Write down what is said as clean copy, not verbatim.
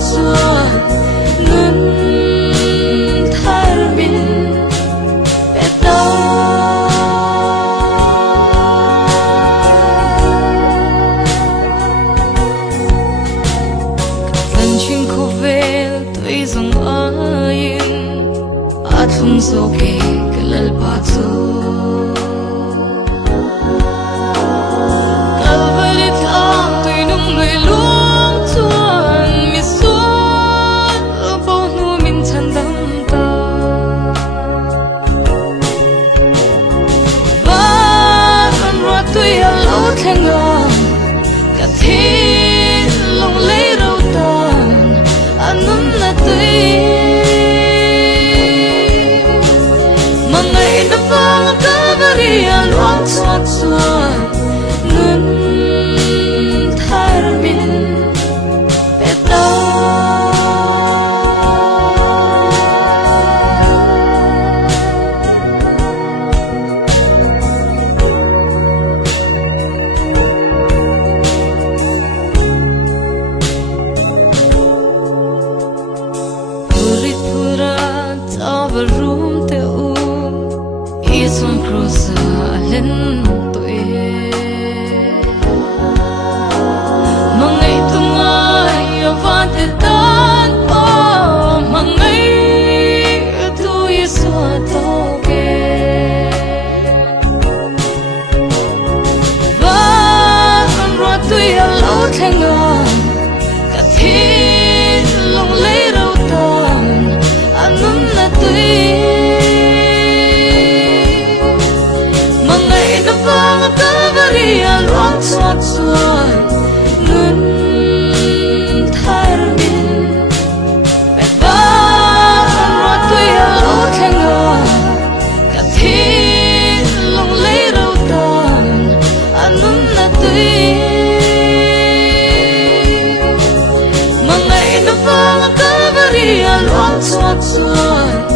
chuan nun thar min peta kan chim kho vel tui zong ain athung so ke kalal pa chu chuan nun thar min peta purit pura tavar room te u isum cruza len chuan nun thar min peta ruahtui a lo thlenga ka thi long lei ro tan anun na tui mangai na pang ka vari a lo chuan